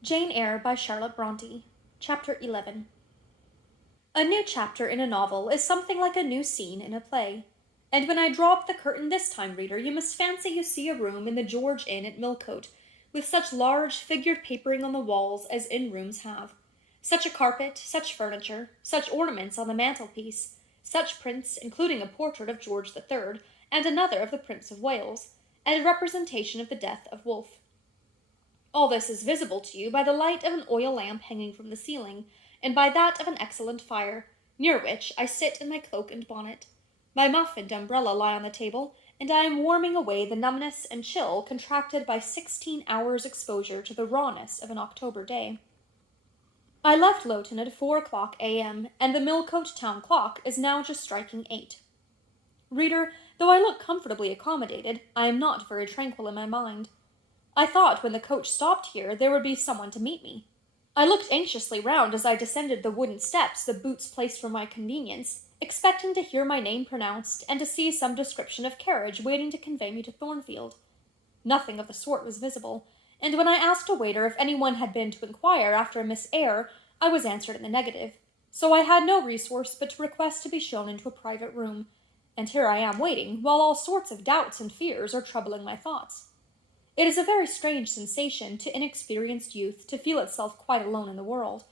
Jane Eyre by Charlotte Bronte. Chapter 11. A new chapter in a novel is something like a new scene in a play. And when I draw up the curtain this time, reader, you must fancy you see a room in the George Inn at Millcote, with such large figured papering on the walls as inn rooms have. Such a carpet, such furniture, such ornaments on the mantelpiece, such prints, including a portrait of George III, and another of the Prince of Wales, and a representation of the death of Wolfe. All this is visible to you by the light of an oil lamp hanging from the ceiling, and by that of an excellent fire, near which I sit in my cloak and bonnet. My muff and umbrella lie on the table, and I am warming away the numbness and chill contracted by 16 hours' exposure to the rawness of an October day. I left Lowton at 4 o'clock a.m., and the Millcote town clock is now just striking 8. Reader, though I look comfortably accommodated, I am not very tranquil in my mind. I thought when the coach stopped here there would be someone to meet me. I looked anxiously round as I descended the wooden steps the boots placed for my convenience, expecting to hear my name pronounced and to see some description of carriage waiting to convey me to Thornfield. Nothing of the sort was visible, and when I asked a waiter if anyone had been to inquire after Miss Eyre, I was answered in the negative, so I had no resource but to request to be shown into a private room, and here I am waiting, while all sorts of doubts and fears are troubling my thoughts. It is a very strange sensation to inexperienced youth to feel itself quite alone in the world,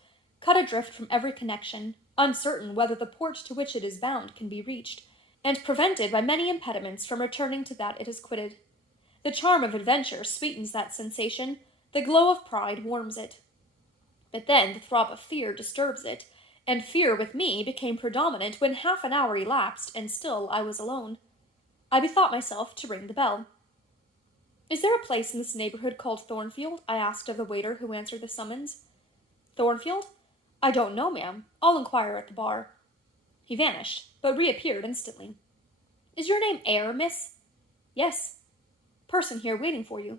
cut adrift from every connection, uncertain whether the port to which it is bound can be reached, and prevented by many impediments from returning to that it has quitted. The charm of adventure sweetens that sensation, the glow of pride warms it. But then the throb of fear disturbs it, and fear with me became predominant when half an hour elapsed and still I was alone. I bethought myself to ring the bell. "Is there a place in this neighborhood called Thornfield?" I asked of the waiter who answered the summons. "Thornfield? I don't know, ma'am. I'll inquire at the bar." He vanished, but reappeared instantly. "Is your name Eyre, miss?" "Yes." "Person here waiting for you."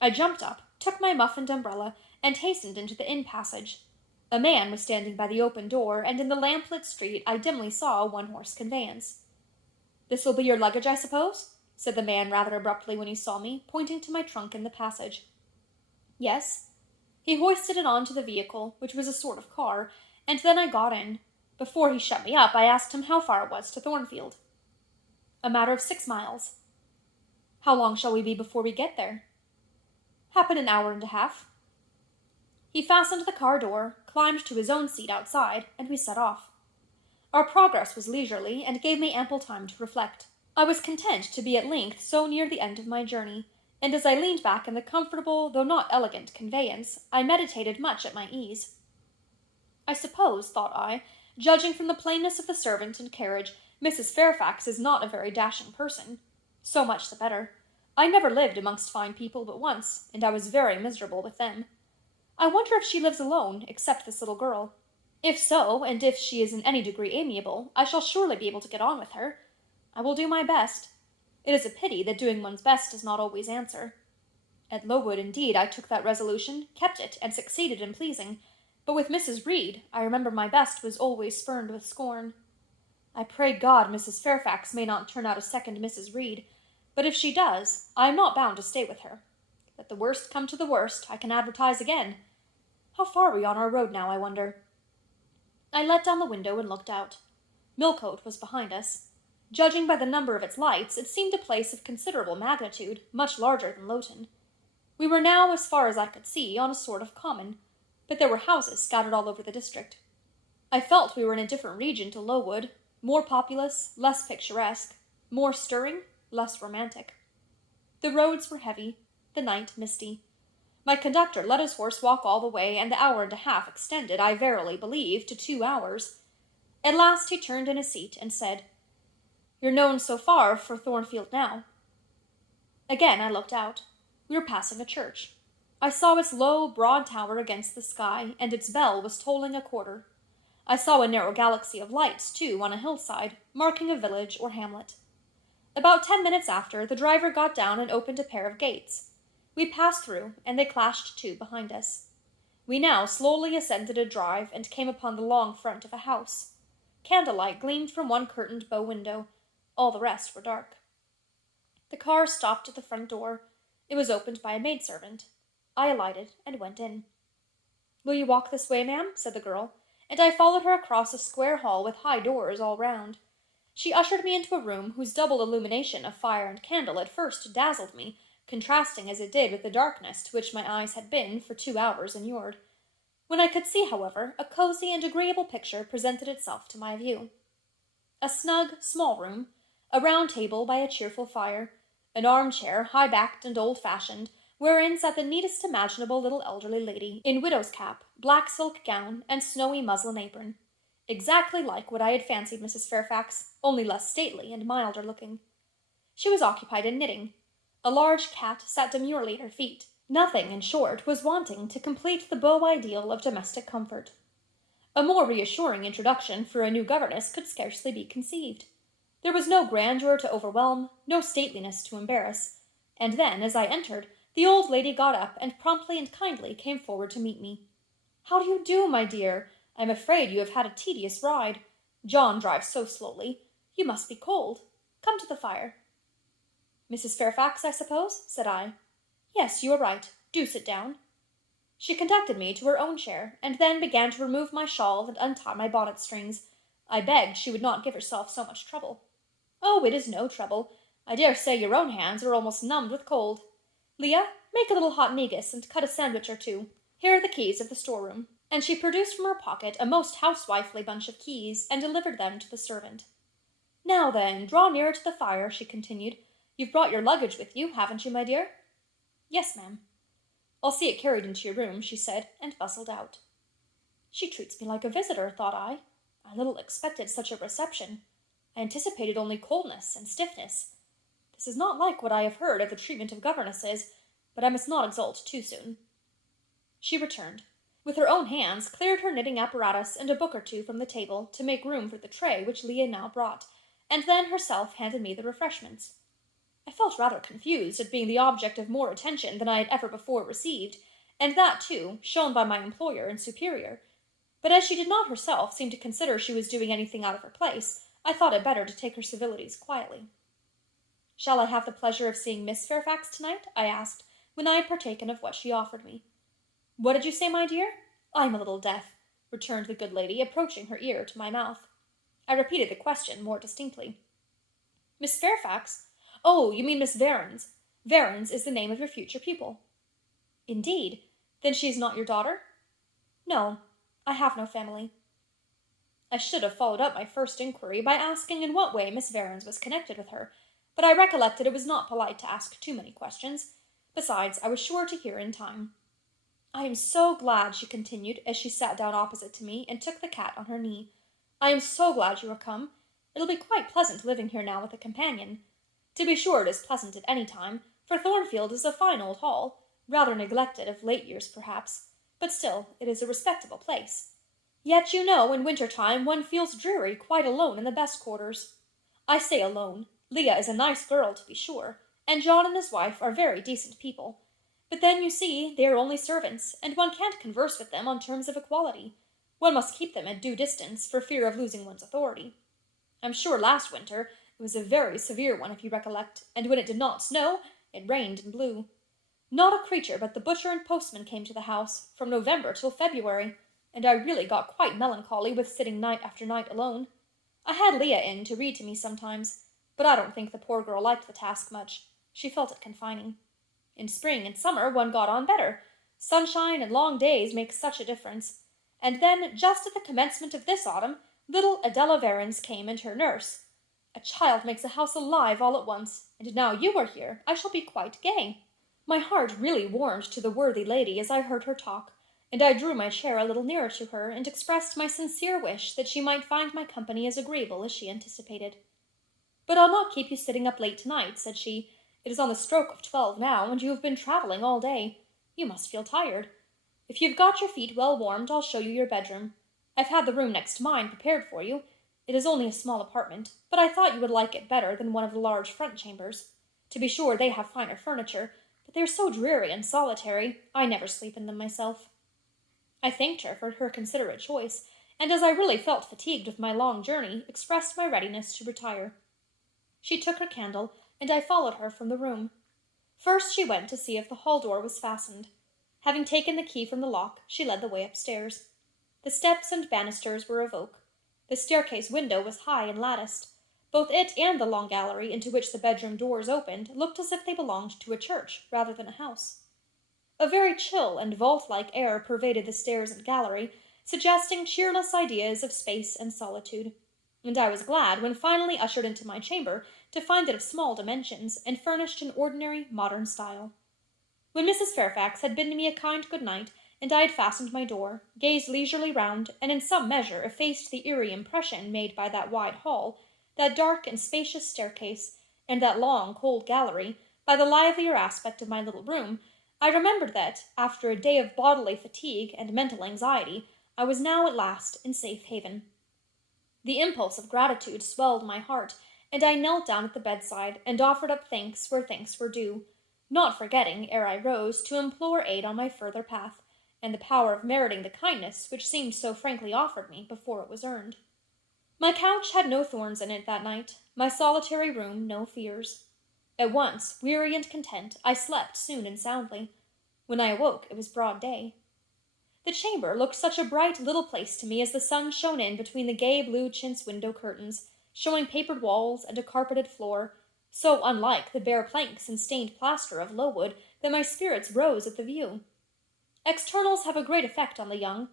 I jumped up, took my muff and umbrella, and hastened into the inn passage. A man was standing by the open door, and in the lamplit street I dimly saw a one-horse conveyance. "This will be your luggage, I suppose?" said the man rather abruptly when he saw me, pointing to my trunk in the passage. "Yes." He hoisted it on to the vehicle, which was a sort of car, and then I got in. Before he shut me up, I asked him how far it was to Thornfield. "A matter of 6 miles." "How long shall we be before we get there?" "Happen an hour and a half." He fastened the car door, climbed to his own seat outside, and we set off. Our progress was leisurely, and gave me ample time to reflect. I was content to be at length so near the end of my journey, and as I leaned back in the comfortable, though not elegant, conveyance, I meditated much at my ease. I suppose, thought I, judging from the plainness of the servant and carriage, Mrs. Fairfax is not a very dashing person. So much the better. I never lived amongst fine people but once, and I was very miserable with them. I wonder if she lives alone, except this little girl. If so, and if she is in any degree amiable, I shall surely be able to get on with her. I will do my best. It is a pity that doing one's best does not always answer. At Lowood, indeed, I took that resolution, kept it, and succeeded in pleasing, but with Mrs. Reed, I remember my best was always spurned with scorn. I pray God Mrs. Fairfax may not turn out a second Mrs. Reed, but if she does, I am not bound to stay with her. Let the worst come to the worst, I can advertise again. How far are we on our road now, I wonder? I let down the window and looked out. Millcote was behind us. Judging by the number of its lights, it seemed a place of considerable magnitude, much larger than Lowton. We were now, as far as I could see, on a sort of common, but there were houses scattered all over the district. I felt we were in a different region to Lowood, more populous, less picturesque, more stirring, less romantic. The roads were heavy, the night misty. My conductor let his horse walk all the way, and the hour and a half extended, I verily believe, to 2 hours. At last he turned in his seat and said, "You're known so far for Thornfield now." Again I looked out. We were passing a church. I saw its low, broad tower against the sky, and its bell was tolling a quarter. I saw a narrow galaxy of lights, too, on a hillside, marking a village or hamlet. About 10 minutes after, the driver got down and opened a pair of gates. We passed through, and they clashed to behind us. We now slowly ascended a drive and came upon the long front of a house. Candlelight gleamed from one curtained bow window. All the rest were dark. The car stopped at the front door. It was opened by a maidservant. I alighted and went in. Will you walk this way, ma'am? Said the girl, and I followed her across a square hall with high doors all round. She ushered me into a room whose double illumination of fire and candle at first dazzled me, contrasting as it did with the darkness to which my eyes had been for 2 hours inured. When I could see, however, a cosy and agreeable picture presented itself to my view. A snug, small room, a round table by a cheerful fire, an armchair, high-backed and old-fashioned, wherein sat the neatest imaginable little elderly lady, in widow's cap, black silk gown, and snowy muslin apron. Exactly like what I had fancied Mrs. Fairfax, only less stately and milder looking. She was occupied in knitting. A large cat sat demurely at her feet. Nothing, in short, was wanting to complete the beau ideal of domestic comfort. A more reassuring introduction for a new governess could scarcely be conceived. There was no grandeur to overwhelm, no stateliness to embarrass, and then, as I entered, the old lady got up and promptly and kindly came forward to meet me. "How do you do, my dear? I am afraid you have had a tedious ride. John drives so slowly. You must be cold. Come to the fire." "Mrs. Fairfax, I suppose?" said I. "Yes, you are right. Do sit down." She conducted me to her own chair, and then began to remove my shawl and untie my bonnet strings. I begged she would not give herself so much trouble. "Oh, it is no trouble. I dare say your own hands are almost numbed with cold. Leah, make a little hot negus and cut a sandwich or two. Here are the keys of the storeroom." And she produced from her pocket a most housewifely bunch of keys, and delivered them to the servant. "Now then, draw nearer to the fire," she continued. "You've brought your luggage with you, haven't you, my dear?" "Yes, ma'am." "I'll see it carried into your room," she said, and bustled out. She treats me like a visitor, thought I. I little expected such a reception. I anticipated only coldness and stiffness. This is not like what I have heard of the treatment of governesses, but I must not exult too soon. She returned. With her own hands, cleared her knitting apparatus and a book or two from the table to make room for the tray which Leah now brought, and then herself handed me the refreshments. I felt rather confused at being the object of more attention than I had ever before received, and that, too, shown by my employer and superior. But as she did not herself seem to consider she was doing anything out of her place, I thought it better to take her civilities quietly. "Shall I have the pleasure of seeing Miss Fairfax tonight?" I asked, when I had partaken of what she offered me. "What did you say, my dear? I'm a little deaf," returned the good lady, approaching her ear to my mouth. I repeated the question more distinctly. "Miss Fairfax? Oh, you mean Miss Varens. Varens is the name of your future pupil." "Indeed? Then she is not your daughter?" "No, I have no family." I should have followed up my first inquiry by asking in what way Miss Varens was connected with her, but I recollected it was not polite to ask too many questions. Besides, I was sure to hear in time. "I am so glad," she continued, as she sat down opposite to me and took the cat on her knee. "I am so glad you are come. It'll be quite pleasant living here now with a companion. To be sure it is pleasant at any time, for Thornfield is a fine old hall, rather neglected of late years perhaps, but still it is a respectable place. Yet, you know, in winter time one feels dreary quite alone in the best quarters. I say alone. Leah is a nice girl, to be sure, and John and his wife are very decent people. But then, you see, they are only servants, and one can't converse with them on terms of equality. One must keep them at due distance, for fear of losing one's authority. I'm sure last winter it was a very severe one, if you recollect, and when it did not snow, it rained and blew. Not a creature but the butcher and postman came to the house, from November till February, and I really got quite melancholy with sitting night after night alone. I had Leah in to read to me sometimes, but I don't think the poor girl liked the task much. She felt it confining. In spring and summer one got on better. Sunshine and long days make such a difference. And then, just at the commencement of this autumn, little Adela Varens came and her nurse. A child makes a house alive all at once, and now you are here, I shall be quite gay." My heart really warmed to the worthy lady as I heard her talk, and I drew my chair a little nearer to her and expressed my sincere wish that she might find my company as agreeable as she anticipated. "But I'll not keep you sitting up late tonight," said she. "It is on the stroke of 12 now, and you have been travelling all day. You must feel tired. If you've got your feet well warmed, I'll show you your bedroom. I've had the room next to mine prepared for you. It is only a small apartment, but I thought you would like it better than one of the large front chambers. To be sure, they have finer furniture, but they are so dreary and solitary, I never sleep in them myself." I thanked her for her considerate choice, and as I really felt fatigued with my long journey, expressed my readiness to retire. She took her candle, and I followed her from the room. First she went to see if the hall door was fastened. Having taken the key from the lock, she led the way upstairs. The steps and banisters were of oak. The staircase window was high and latticed. Both it and the long gallery into which the bedroom doors opened looked as if they belonged to a church rather than a house. A very chill and vault-like air pervaded the stairs and gallery, suggesting cheerless ideas of space and solitude, and I was glad, when finally ushered into my chamber, to find it of small dimensions and furnished in ordinary modern style. When Mrs. Fairfax had bidden me a kind good night, and I had fastened my door, gazed leisurely round, and in some measure effaced the eerie impression made by that wide hall, that dark and spacious staircase, and that long, cold gallery, by the livelier aspect of my little room, I remembered that, after a day of bodily fatigue and mental anxiety, I was now at last in safe haven. The impulse of gratitude swelled my heart, and I knelt down at the bedside and offered up thanks where thanks were due, not forgetting, ere I rose, to implore aid on my further path, and the power of meriting the kindness which seemed so frankly offered me before it was earned. My couch had no thorns in it that night, my solitary room no fears. At once, weary and content, I slept soon and soundly. When I awoke, it was broad day. The chamber looked such a bright little place to me as the sun shone in between the gay blue chintz window curtains, showing papered walls and a carpeted floor, so unlike the bare planks and stained plaster of Lowood that my spirits rose at the view. Externals have a great effect on the young.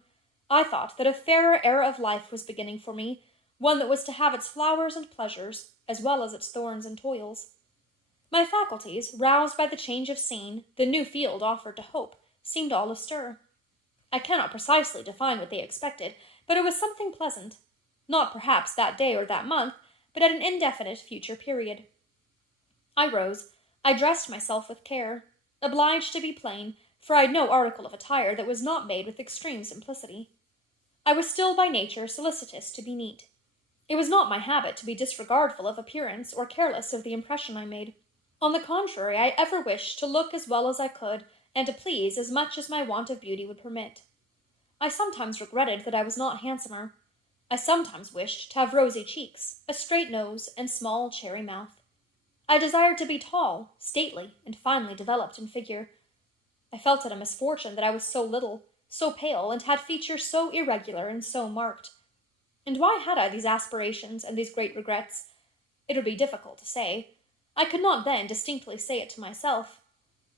I thought that a fairer era of life was beginning for me, one that was to have its flowers and pleasures, as well as its thorns and toils. My faculties, roused by the change of scene, the new field offered to hope, seemed all astir. I cannot precisely define what they expected, but it was something pleasant, not perhaps that day or that month, but at an indefinite future period. I rose. I dressed myself with care, obliged to be plain, for I had no article of attire that was not made with extreme simplicity. I was still by nature solicitous to be neat. It was not my habit to be disregardful of appearance or careless of the impression I made. On the contrary, I ever wished to look as well as I could, and to please as much as my want of beauty would permit. I sometimes regretted that I was not handsomer. I sometimes wished to have rosy cheeks, a straight nose, and small cherry mouth. I desired to be tall, stately, and finely developed in figure. I felt it a misfortune that I was so little, so pale, and had features so irregular and so marked. And why had I these aspirations and these great regrets? It would be difficult to say. I could not then distinctly say it to myself.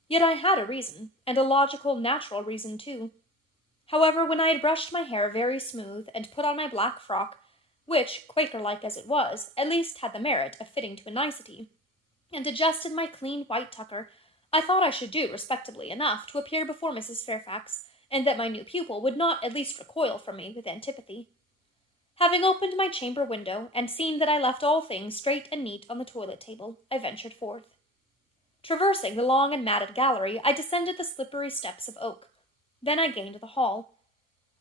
Yet I had a reason, and a logical, natural reason too. However, when I had brushed my hair very smooth, and put on my black frock, which, Quaker-like as it was, at least had the merit of fitting to a nicety, and adjusted my clean white tucker, I thought I should do respectably enough to appear before Mrs. Fairfax, and that my new pupil would not at least recoil from me with antipathy. Having opened my chamber window, and seen that I left all things straight and neat on the toilet table, I ventured forth. Traversing the long and matted gallery, I descended the slippery steps of oak. Then I gained the hall.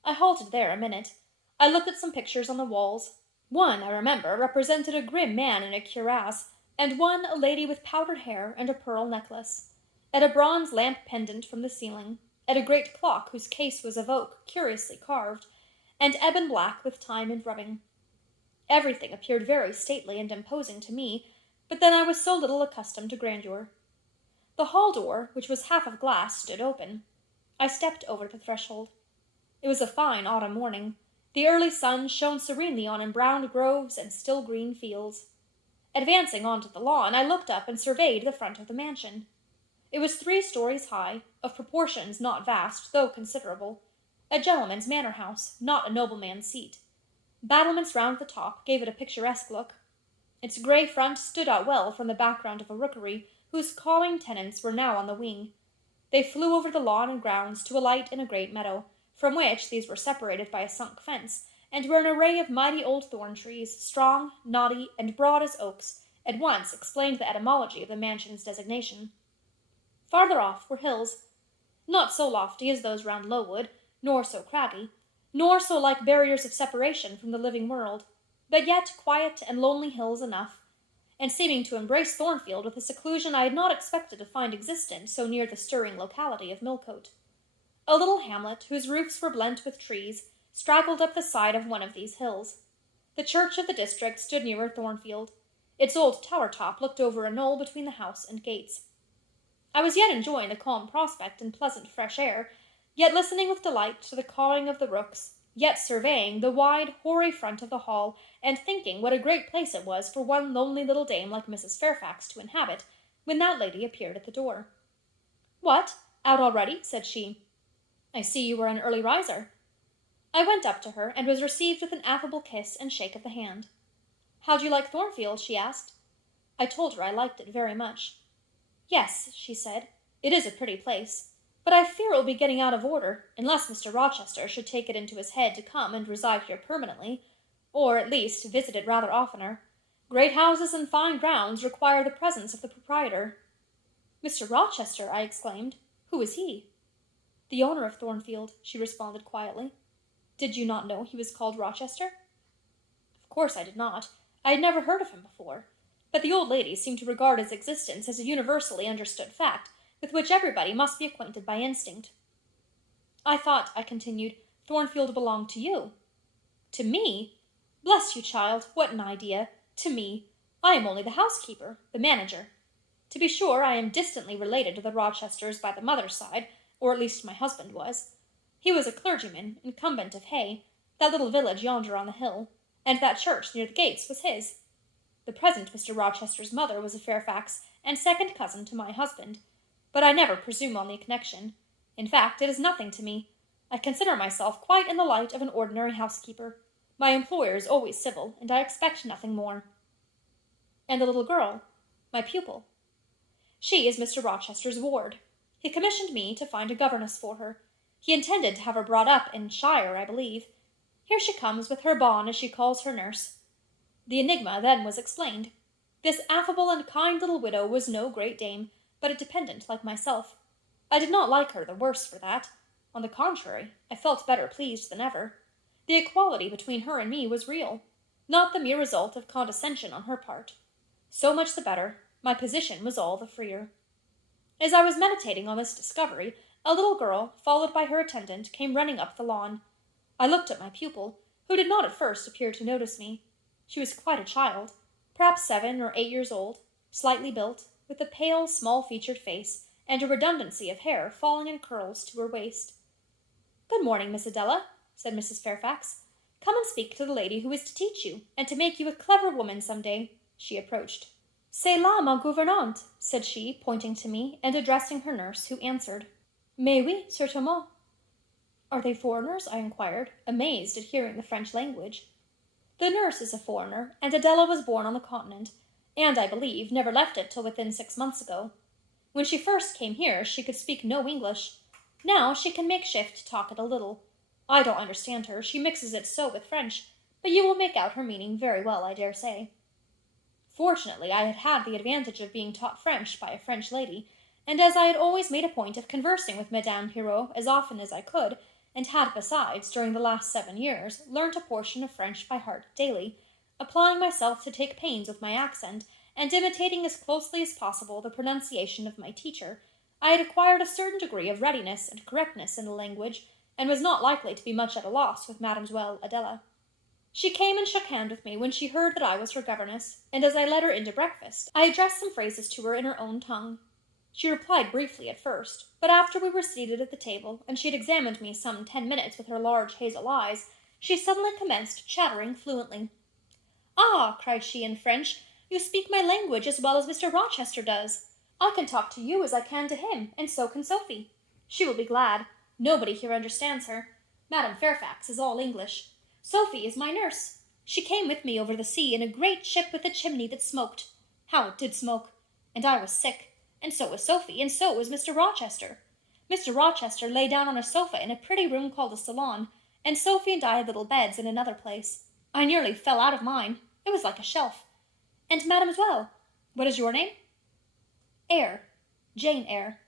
I halted there a minute. I looked at some pictures on the walls. One, I remember, represented a grim man in a cuirass, and one a lady with powdered hair and a pearl necklace, at a bronze lamp pendant from the ceiling, at a great clock whose case was of oak, curiously carved, and ebon black with time and rubbing. Everything appeared very stately and imposing to me, but then I was so little accustomed to grandeur. The hall door, which was half of glass, stood open. I stepped over the threshold. It was a fine autumn morning. The early sun shone serenely on embrowned groves and still green fields. Advancing onto the lawn, I looked up and surveyed the front of the mansion. It was 3 stories high, of proportions not vast, though considerable. A gentleman's manor house, not a nobleman's seat. Battlements round the top gave it a picturesque look. Its grey front stood out well from the background of a rookery, whose cawing tenants were now on the wing. They flew over the lawn and grounds to alight in a great meadow, from which these were separated by a sunk fence, and where an array of mighty old thorn trees, strong, knotty, and broad as oaks, at once explained the etymology of the mansion's designation. Farther off were hills, not so lofty as those round Lowood, nor so craggy, nor so like barriers of separation from the living world, but yet quiet and lonely hills enough, and seeming to embrace Thornfield with a seclusion I had not expected to find existent so near the stirring locality of Millcote. A little hamlet, whose roofs were blent with trees, straggled up the side of one of these hills. The church of the district stood nearer Thornfield. Its old tower-top looked over a knoll between the house and gates. I was yet enjoying the calm prospect and pleasant fresh air, yet listening with delight to the cawing of the rooks, yet surveying the wide, hoary front of the hall, and thinking what a great place it was for one lonely little dame like Mrs. Fairfax to inhabit, when that lady appeared at the door. "What, out already?" said she. "I see you were an early riser." I went up to her, and was received with an affable kiss and shake of the hand. "How do you like Thornfield?" she asked. I told her I liked it very much. "Yes," she said, "it is a pretty place, but I fear it will be getting out of order, unless Mr. Rochester should take it into his head to come and reside here permanently, or, at least, visit it rather oftener. Great houses and fine grounds require the presence of the proprietor." "Mr. Rochester!" I exclaimed. "Who is he?" "The owner of Thornfield," she responded quietly. "Did you not know he was called Rochester?" Of course I did not. I had never heard of him before, but the old lady seemed to regard his existence as a universally understood fact, with which everybody must be acquainted by instinct. "I thought," I continued, "Thornfield belonged to you." "To me? Bless you, child, what an idea! To me! I am only the housekeeper, the manager. To be sure, I am distantly related to the Rochesters by the mother's side, or at least my husband was. He was a clergyman, incumbent of Hay, that little village yonder on the hill, and that church near the gates was his. The present Mr. Rochester's mother was a Fairfax, and second cousin to my husband, but I never presume on the connection. In fact, it is nothing to me. I consider myself quite in the light of an ordinary housekeeper. My employer is always civil, and I expect nothing more." "And the little girl, my pupil?" "She is Mr. Rochester's ward. He commissioned me to find a governess for her. He intended to have her brought up in Shire, I believe. Here she comes with her bonne, as she calls her nurse." The enigma then was explained. This affable and kind little widow was no great dame, but a dependent like myself. I did not like her the worse for that. On the contrary, I felt better pleased than ever. The equality between her and me was real, not the mere result of condescension on her part. So much the better. My position was all the freer. As I was meditating on this discovery, a little girl, followed by her attendant, came running up the lawn. I looked at my pupil, who did not at first appear to notice me. She was quite a child, perhaps 7 or 8 years old, slightly built, with a pale, small-featured face, and a redundancy of hair falling in curls to her waist. "Good morning, Miss Adela," said Mrs. Fairfax. "Come and speak to the lady who is to teach you, and to make you a clever woman some day." She approached. "C'est là ma gouvernante," said she, pointing to me, and addressing her nurse, who answered, "Mais oui, certainement." "Are they foreigners?" I inquired, amazed at hearing the French language. "The nurse is a foreigner, and Adela was born on the continent, and, I believe, never left it till within 6 months ago. When she first came here, she could speak no English. Now she can make shift to talk it a little. I don't understand her, she mixes it so with French, but you will make out her meaning very well, I dare say." Fortunately, I had had the advantage of being taught French by a French lady, and as I had always made a point of conversing with Madame Hirault as often as I could, and had besides, during the last 7 years, learnt a portion of French by heart daily, applying myself to take pains with my accent, and imitating as closely as possible the pronunciation of my teacher, I had acquired a certain degree of readiness and correctness in the language, and was not likely to be much at a loss with Mademoiselle Adela. She came and shook hands with me when she heard that I was her governess, and as I led her in to breakfast, I addressed some phrases to her in her own tongue. She replied briefly at first, but after we were seated at the table, and she had examined me some 10 minutes with her large hazel eyes, she suddenly commenced chattering fluently. "Ah," cried she in French, "you speak my language as well as Mr. Rochester does. I can talk to you as I can to him, and so can Sophie. She will be glad. Nobody here understands her. Madame Fairfax is all English. Sophie is my nurse. She came with me over the sea in a great ship with a chimney that smoked. How it did smoke! And I was sick, and so was Sophie, and so was Mr. Rochester. Mr. Rochester lay down on a sofa in a pretty room called a salon, and Sophie and I had little beds in another place. I nearly fell out of mine. It was like a shelf. And Mademoiselle, what is your name?" "Eyre. Jane Eyre."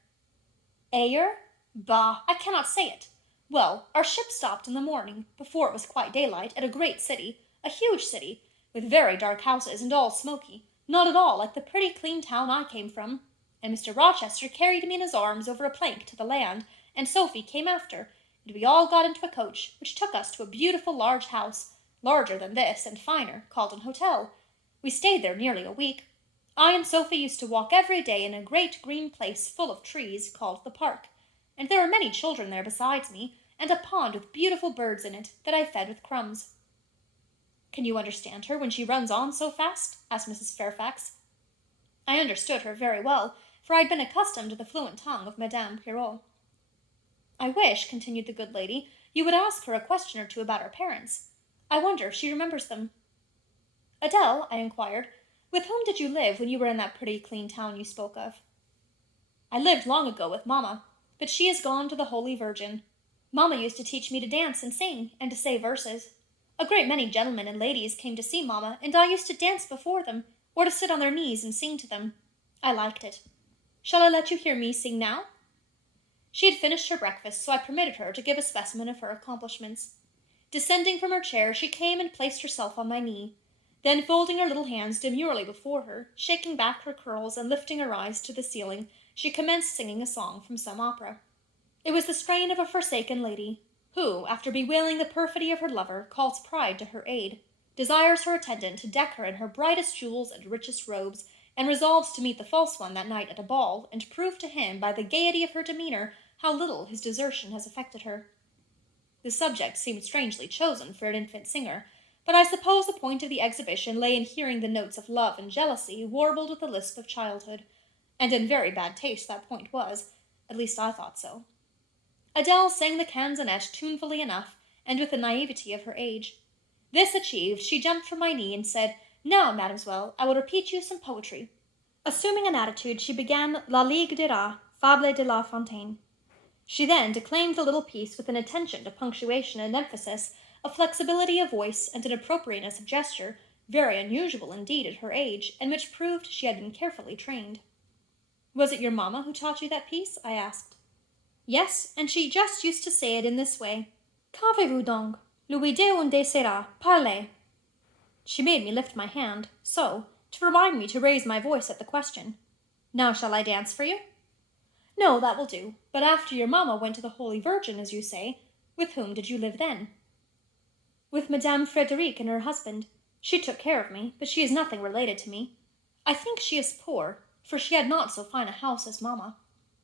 "Eyre? Bah, I cannot say it. Well, our ship stopped in the morning, before it was quite daylight, at a great city, a huge city, with very dark houses and all smoky, not at all like the pretty clean town I came from. And Mr. Rochester carried me in his arms over a plank to the land, and Sophie came after, and we all got into a coach, which took us to a beautiful large house, larger than this and finer, called an hotel. We stayed there nearly a week. I and Sophie used to walk every day in a great green place full of trees, called the park. and there are many children there besides me, and a pond with beautiful birds in it that I fed with crumbs." "Can you understand her when she runs on so fast?" asked Mrs. Fairfax. I understood her very well, for I had been accustomed to the fluent tongue of Madame Pirot. "I wish," continued the good lady, "you would ask her a question or two about her parents. I wonder if she remembers them." "Adele," I inquired, "with whom did you live when you were in that pretty clean town you spoke of?" "I lived long ago with Mamma, but she is gone to the Holy Virgin. Mamma used to teach me to dance and sing, and to say verses. A great many gentlemen and ladies came to see Mamma, and I used to dance before them, or to sit on their knees and sing to them. I liked it. Shall I let you hear me sing now?" She had finished her breakfast, so I permitted her to give a specimen of her accomplishments. Descending from her chair, she came and placed herself on my knee. Then, folding her little hands demurely before her, shaking back her curls and lifting her eyes to the ceiling, she commenced singing a song from some opera. It was the strain of a forsaken lady, who, after bewailing the perfidy of her lover, calls pride to her aid, desires her attendant to deck her in her brightest jewels and richest robes, and resolves to meet the false one that night at a ball, and prove to him, by the gaiety of her demeanor, how little his desertion has affected her. The subject seemed strangely chosen for an infant singer, but I suppose the point of the exhibition lay in hearing the notes of love and jealousy warbled with the lisp of childhood, and in very bad taste that point was, at least I thought so. Adele sang the canzonet tunefully enough, and with the naivety of her age. This achieved, she jumped from my knee and said, "Now, mademoiselle, I will repeat you some poetry." Assuming an attitude, she began La Ligue des Rats, Fable de La Fontaine. She then declaimed the little piece with an attention to punctuation and emphasis, a flexibility of voice, and an appropriateness of gesture, very unusual indeed at her age, and which proved she had been carefully trained. "Was it your mamma who taught you that piece?" I asked. "Yes, and she just used to say it in this way. Qu'avez-vous donc? L'idée on desira, parlez." She made me lift my hand, so, to remind me to raise my voice at the question. "Now shall I dance for you?" "No, that will do. But after your mamma went to the Holy Virgin, as you say, with whom did you live then?" "With Madame Frederic and her husband. She took care of me, but she is nothing related to me. I think she is poor, for she had not so fine a house as mamma.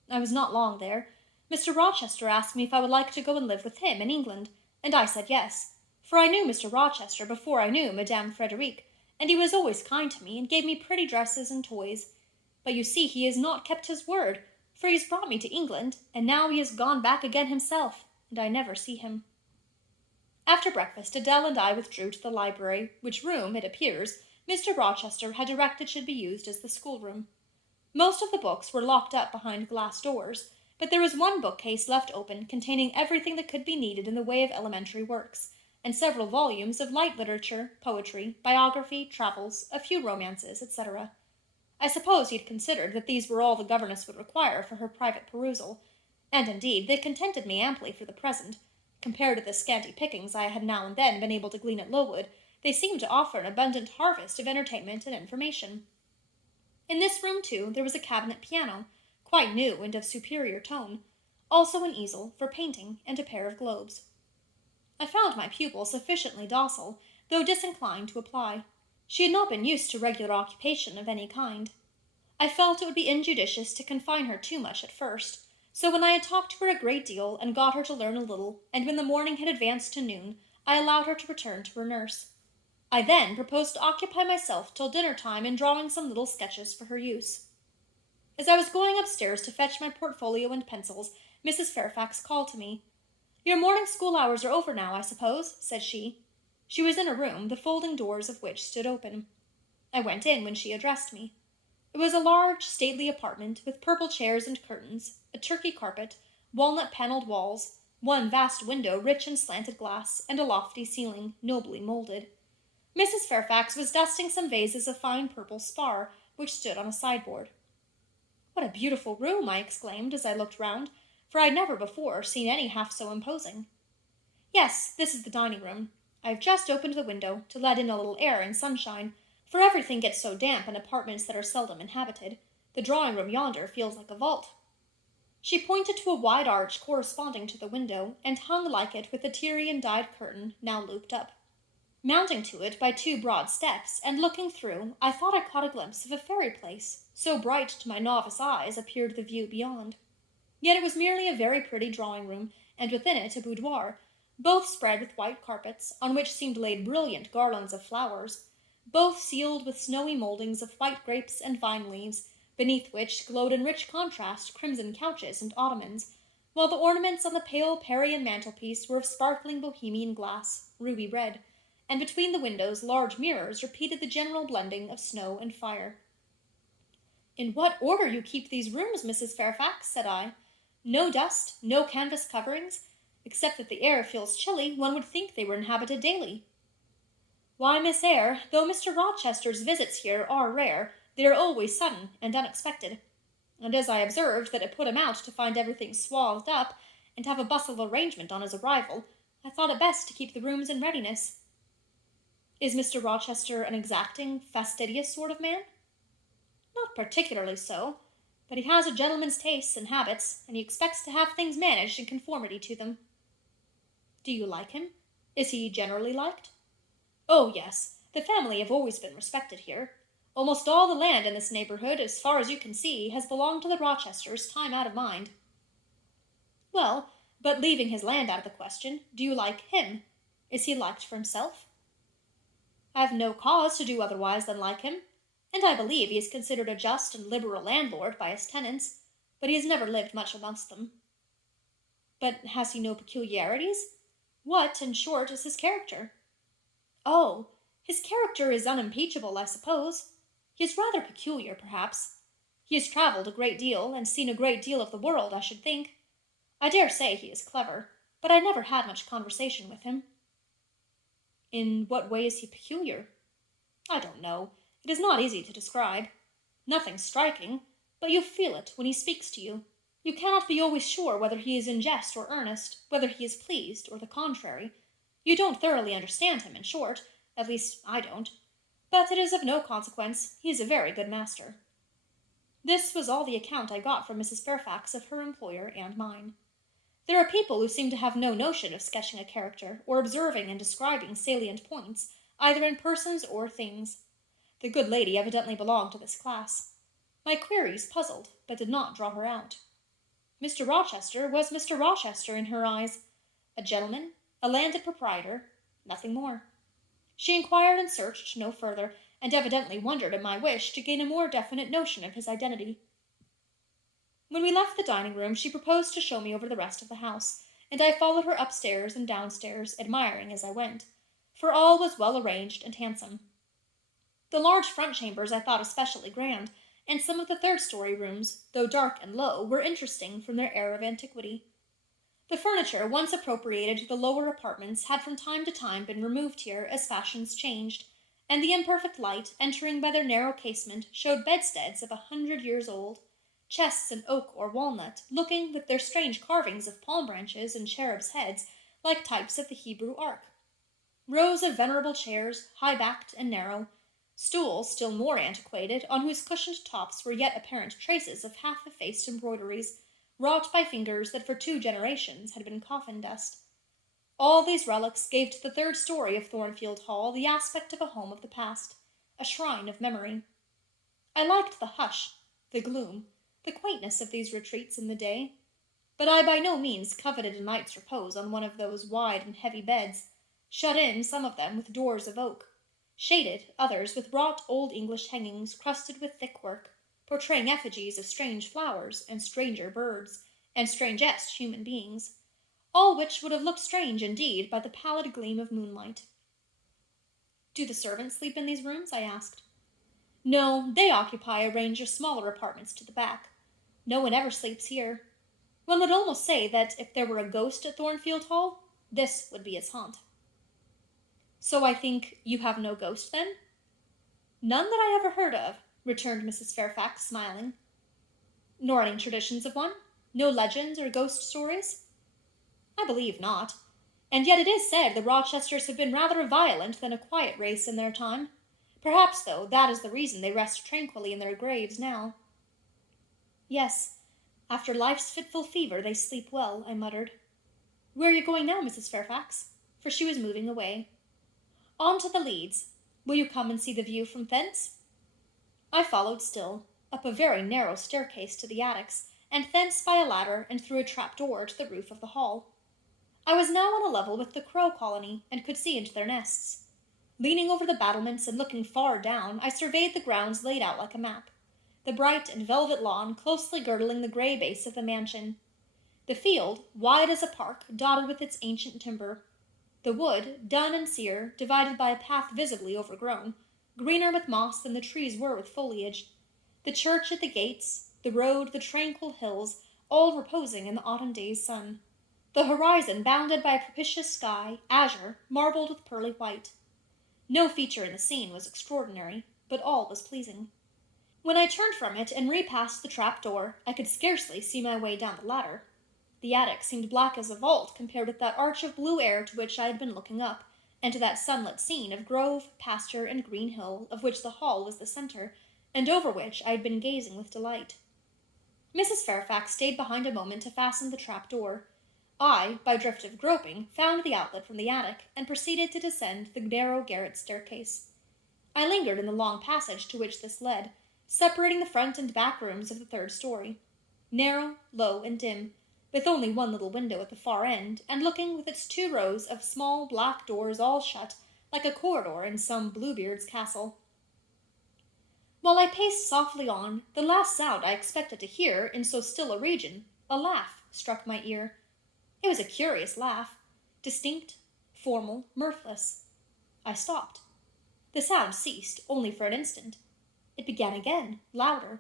I was not long there. Mr. Rochester asked me if I would like to go and live with him in England, and I said yes, for I knew Mr. Rochester before I knew Madame Frederic, and he was always kind to me and gave me pretty dresses and toys. But you see he has not kept his word, for he has brought me to England, and now he has gone back again himself, and I never see him." After breakfast, Adele and I withdrew to the library, which room, it appears, Mr. Rochester had directed should be used as the schoolroom. Most of the books were locked up behind glass doors, but there was one bookcase left open containing everything that could be needed in the way of elementary works, and several volumes of light literature, poetry, biography, travels, a few romances, etc. I suppose he had considered that these were all the governess would require for her private perusal, and indeed they contented me amply for the present. Compared to the scanty pickings I had now and then been able to glean at Lowood, they seemed to offer an abundant harvest of entertainment and information. In this room, too, there was a cabinet piano, quite new and of superior tone, also an easel for painting, and a pair of globes. I found my pupil sufficiently docile, though disinclined to apply. She had not been used to regular occupation of any kind. I felt it would be injudicious to confine her too much at first, so when I had talked to her a great deal and got her to learn a little, and when the morning had advanced to noon, I allowed her to return to her nurse. I then proposed to occupy myself till dinner-time in drawing some little sketches for her use. As I was going upstairs to fetch my portfolio and pencils, Mrs. Fairfax called to me. "Your morning school hours are over now, I suppose," said she. She was in a room, the folding doors of which stood open. I went in when she addressed me. It was a large, stately apartment, with purple chairs and curtains, a Turkey carpet, walnut-panelled walls, one vast window rich in slanted glass, and a lofty ceiling, nobly moulded. Mrs. Fairfax was dusting some vases of fine purple spar, which stood on a sideboard. "What a beautiful room!" I exclaimed as I looked round, for I had never before seen any half so imposing. "Yes, this is the dining-room. I have just opened the window to let in a little air and sunshine, for everything gets so damp in apartments that are seldom inhabited. The drawing-room yonder feels like a vault." She pointed to a wide arch corresponding to the window, and hung like it with a Tyrian-dyed curtain, now looped up. Mounting to it by 2 broad steps, and looking through, I thought I caught a glimpse of a fairy place, so bright to my novice eyes appeared the view beyond. Yet it was merely a very pretty drawing-room, and within it a boudoir, both spread with white carpets, on which seemed laid brilliant garlands of flowers, both sealed with snowy mouldings of white grapes and vine leaves, beneath which glowed in rich contrast crimson couches and ottomans, while the ornaments on the pale Parian mantelpiece were of sparkling Bohemian glass, ruby red, and between the windows large mirrors repeated the general blending of snow and fire. "In what order you keep these rooms, Mrs. Fairfax," said I. "No dust, no canvas coverings. Except that the air feels chilly, one would think they were inhabited daily." "Why, Miss Eyre, though Mr. Rochester's visits here are rare, they are always sudden and unexpected. And as I observed that it put him out to find everything swathed up, and have a bustle of arrangement on his arrival, I thought it best to keep the rooms in readiness." "Is Mr. Rochester an exacting, fastidious sort of man?" "Not particularly so, but he has a gentleman's tastes and habits, and he expects to have things managed in conformity to them." "Do you like him? Is he generally liked?" "Oh, yes. The family have always been respected here. Almost all the land in this neighborhood, as far as you can see, has belonged to the Rochesters time out of mind." "Well, but leaving his land out of the question, do you like him? Is he liked for himself?" "I have no cause to do otherwise than like him, and I believe he is considered a just and liberal landlord by his tenants, but he has never lived much amongst them." "But has he no peculiarities? What, in short, is his character?" "Oh, his character is unimpeachable, I suppose. He is rather peculiar, perhaps. He has travelled a great deal, and seen a great deal of the world, I should think. I dare say he is clever, but I never had much conversation with him." "In what way is he peculiar?" "I don't know. It is not easy to describe. Nothing striking, but you feel it when he speaks to you. You cannot be always sure whether he is in jest or earnest, whether he is pleased or the contrary. You don't thoroughly understand him, in short. At least I don't. But it is of no consequence. He is a very good master." This was all the account I got from Mrs. Fairfax of her employer and mine. There are people who seem to have no notion of sketching a character, or observing and describing salient points, either in persons or things. The good lady evidently belonged to this class. My queries puzzled, but did not draw her out. Mr. Rochester was Mr. Rochester in her eyes, a gentleman, a landed proprietor, nothing more. She inquired and searched no further, and evidently wondered at my wish to gain a more definite notion of his identity. When we left the dining-room, she proposed to show me over the rest of the house, and I followed her upstairs and downstairs, admiring as I went, for all was well arranged and handsome. The large front chambers I thought especially grand, and some of the third-story rooms, though dark and low, were interesting from their air of antiquity. The furniture once appropriated to the lower apartments had from time to time been removed here as fashions changed, and the imperfect light, entering by their narrow casement, showed bedsteads of 100 years old, chests in oak or walnut, looking, with their strange carvings of palm branches and cherubs' heads, like types of the Hebrew ark. Rows of venerable chairs, high-backed and narrow, stools still more antiquated, on whose cushioned tops were yet apparent traces of half-effaced embroideries, wrought by fingers that for 2 generations had been coffin dust. All these relics gave to the third story of Thornfield Hall the aspect of a home of the past, a shrine of memory. I liked the hush, the gloom, the quaintness of these retreats in the day, but I by no means coveted a night's repose on one of those wide and heavy beds, shut in, some of them, with doors of oak, shaded, others with wrought old English hangings crusted with thick work, portraying effigies of strange flowers and stranger birds, and strangest human beings, all which would have looked strange indeed by the pallid gleam of moonlight. "Do the servants sleep in these rooms?" I asked. "No, they occupy a range of smaller apartments to the back. No one ever sleeps here. One would almost say that if there were a ghost at Thornfield Hall, this would be its haunt." "So I think you have no ghost, then?" "None that I ever heard of," returned Mrs. Fairfax, smiling. "Nor any traditions of one? No legends or ghost stories?" "I believe not. And yet it is said the Rochesters have been rather a violent than a quiet race in their time. Perhaps, though, that is the reason they rest tranquilly in their graves now." "Yes, after life's fitful fever they sleep well," I muttered. "Where are you going now, Mrs. Fairfax?" For she was moving away. "On to the Leads. Will you come and see the view from thence?" I followed still, up a very narrow staircase to the attics, and thence by a ladder and through a trap-door to the roof of the hall. I was now on a level with the crow colony, and could see into their nests. Leaning over the battlements and looking far down, I surveyed the grounds laid out like a map, the bright and velvet lawn closely girdling the grey base of the mansion, the field, wide as a park, dotted with its ancient timber, the wood, dun and sere, divided by a path visibly overgrown, greener with moss than the trees were with foliage, the church at the gates, the road, the tranquil hills, all reposing in the autumn day's sun, the horizon bounded by a propitious sky, azure, marbled with pearly white. No feature in the scene was extraordinary, but all was pleasing. When I turned from it and repassed the trap-door, I could scarcely see my way down the ladder. The attic seemed black as a vault compared with that arch of blue air to which I had been looking up, and to that sunlit scene of grove, pasture, and green hill, of which the hall was the center, and over which I had been gazing with delight. Mrs. Fairfax stayed behind a moment to fasten the trap-door. I, by drift of groping, found the outlet from the attic, and proceeded to descend the narrow garret staircase. I lingered in the long passage to which this led, separating the front and back rooms of the third story, narrow, low, and dim, with only one little window at the far end, and looking with its 2 rows of small black doors all shut, like a corridor in some Bluebeard's castle. While I paced softly on, the last sound I expected to hear in so still a region, a laugh, struck my ear. It was a curious laugh, distinct, formal, mirthless. I stopped. The sound ceased only for an instant. It began again, louder,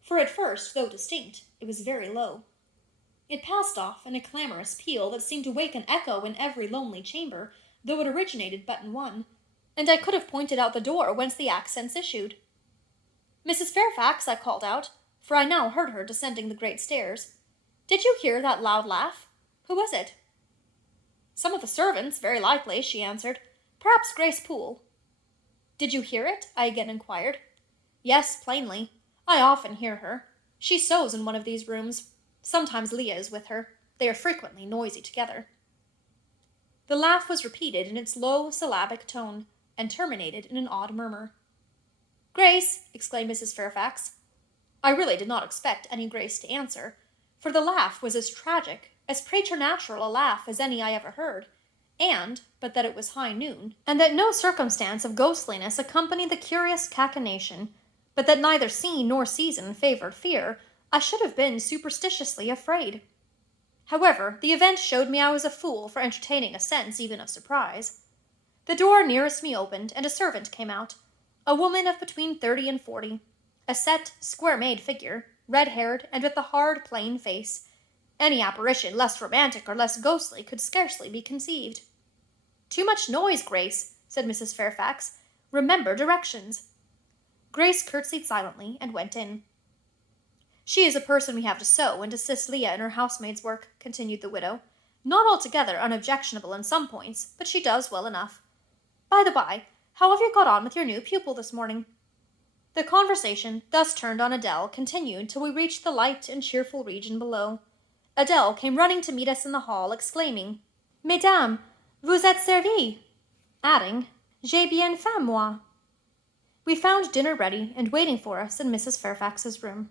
for at first, though distinct, it was very low. It passed off in a clamorous peal that seemed to wake an echo in every lonely chamber, though it originated but in one, and I could have pointed out the door whence the accents issued. "Mrs. Fairfax," I called out, for I now heard her descending the great stairs. "Did you hear that loud laugh? Who was it?" "Some of the servants, very likely," she answered. "Perhaps Grace Poole." "Did you hear it?" I again inquired. "Yes, plainly. I often hear her. She sews in one of these rooms. Sometimes Leah is with her. They are frequently noisy together." The laugh was repeated in its low syllabic tone, and terminated in an odd murmur. "Grace!" exclaimed Mrs. Fairfax. I really did not expect any Grace to answer, for the laugh was as tragic, as preternatural a laugh as any I ever heard, and, but that it was high noon, and that no circumstance of ghostliness accompanied the curious cachinnation, but that neither scene nor season favored fear, I should have been superstitiously afraid. However, the event showed me I was a fool for entertaining a sense even of surprise. The door nearest me opened, and a servant came out, a woman of between 30 and 40, a set, square-made figure, red-haired, and with a hard, plain face. Any apparition less romantic or less ghostly could scarcely be conceived. "Too much noise, Grace," said Mrs. Fairfax. "Remember directions." Grace curtsied silently and went in. "She is a person we have to sew and assist Leah in her housemaid's work," continued the widow. "Not altogether unobjectionable in some points, but she does well enough. By the by, how have you got on with your new pupil this morning?" The conversation, thus turned on Adele, continued till we reached the light and cheerful region below. Adele came running to meet us in the hall, exclaiming, "Mesdames, vous êtes servies," adding, "J'ai bien faim, moi." We found dinner ready and waiting for us in Mrs. Fairfax's room.